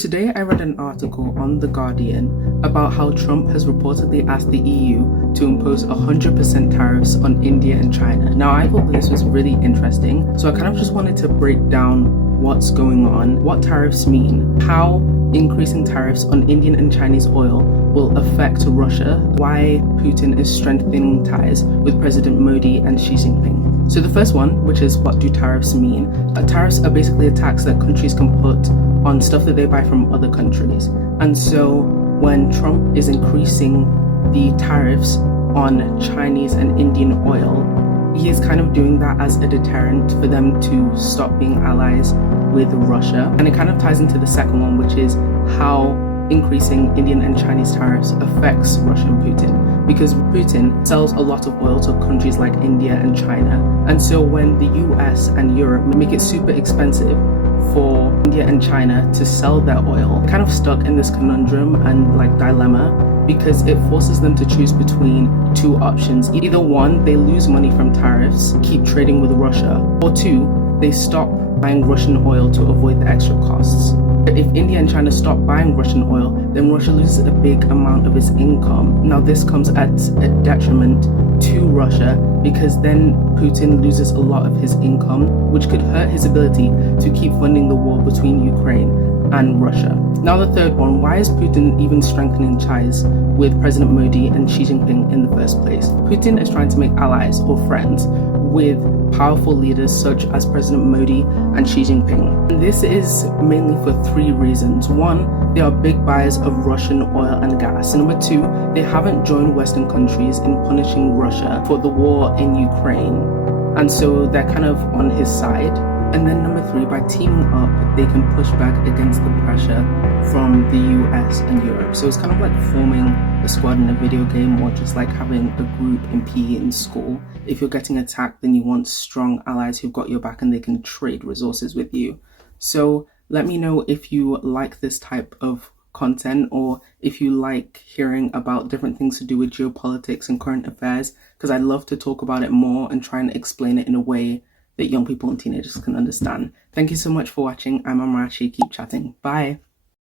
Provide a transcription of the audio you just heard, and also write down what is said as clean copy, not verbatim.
Today I read an article on The Guardian about how Trump has reportedly asked the EU to impose 100% tariffs on India and China. Now I thought that this was really interesting, so I kind of just wanted to break down what's going on, what tariffs mean, how increasing tariffs on Indian and Chinese oil will affect Russia, why Putin is strengthening ties with President Modi and Xi Jinping. So the first one, which is what do tariffs mean? Tariffs are basically a tax that countries can put on stuff that they buy from other countries. And so when Trump is increasing the tariffs on Chinese and Indian oil, he is kind of doing that as a deterrent for them to stop being allies with Russia. And it kind of ties into the second one, which is how increasing Indian and Chinese tariffs affects Russia and Putin, because Putin sells a lot of oil to countries like India and China. And so when the US and Europe make it super expensive for India and China to sell their oil, kind of stuck in this conundrum and dilemma, because it forces them to choose between two options. Either one, they lose money from tariffs, keep trading with Russia, or two, they stop buying Russian oil to avoid the extra costs. If India and China stop buying Russian oil, then Russia loses a big amount of its income. Now this comes at a detriment to Russia, because then Putin loses a lot of his income, which could hurt his ability to keep funding the war between Ukraine and Russia. Now the third one, why is Putin even strengthening ties with President Modi and Xi Jinping in the first place? Putin is trying to make allies or friends with powerful leaders such as President Modi and Xi Jinping. And this is mainly for three reasons. One, they are big buyers of Russian oil and gas. And number two, they haven't joined Western countries in punishing Russia for the war in Ukraine. And so they're kind of on his side. And then number three, by teaming up, they can push back against the pressure from the US and Europe. So it's kind of like forming a squad in a video game, or just like having a group in PE in school. If you're getting attacked, then you want strong allies who've got your back and they can trade resources with you. So let me know if you like this type of content, or if you like hearing about different things to do with geopolitics and current affairs, because I love to talk about it more and try and explain it in a way that young people and teenagers can understand. Thank you so much for watching. I'm Amarachi. Keep chatting. Bye.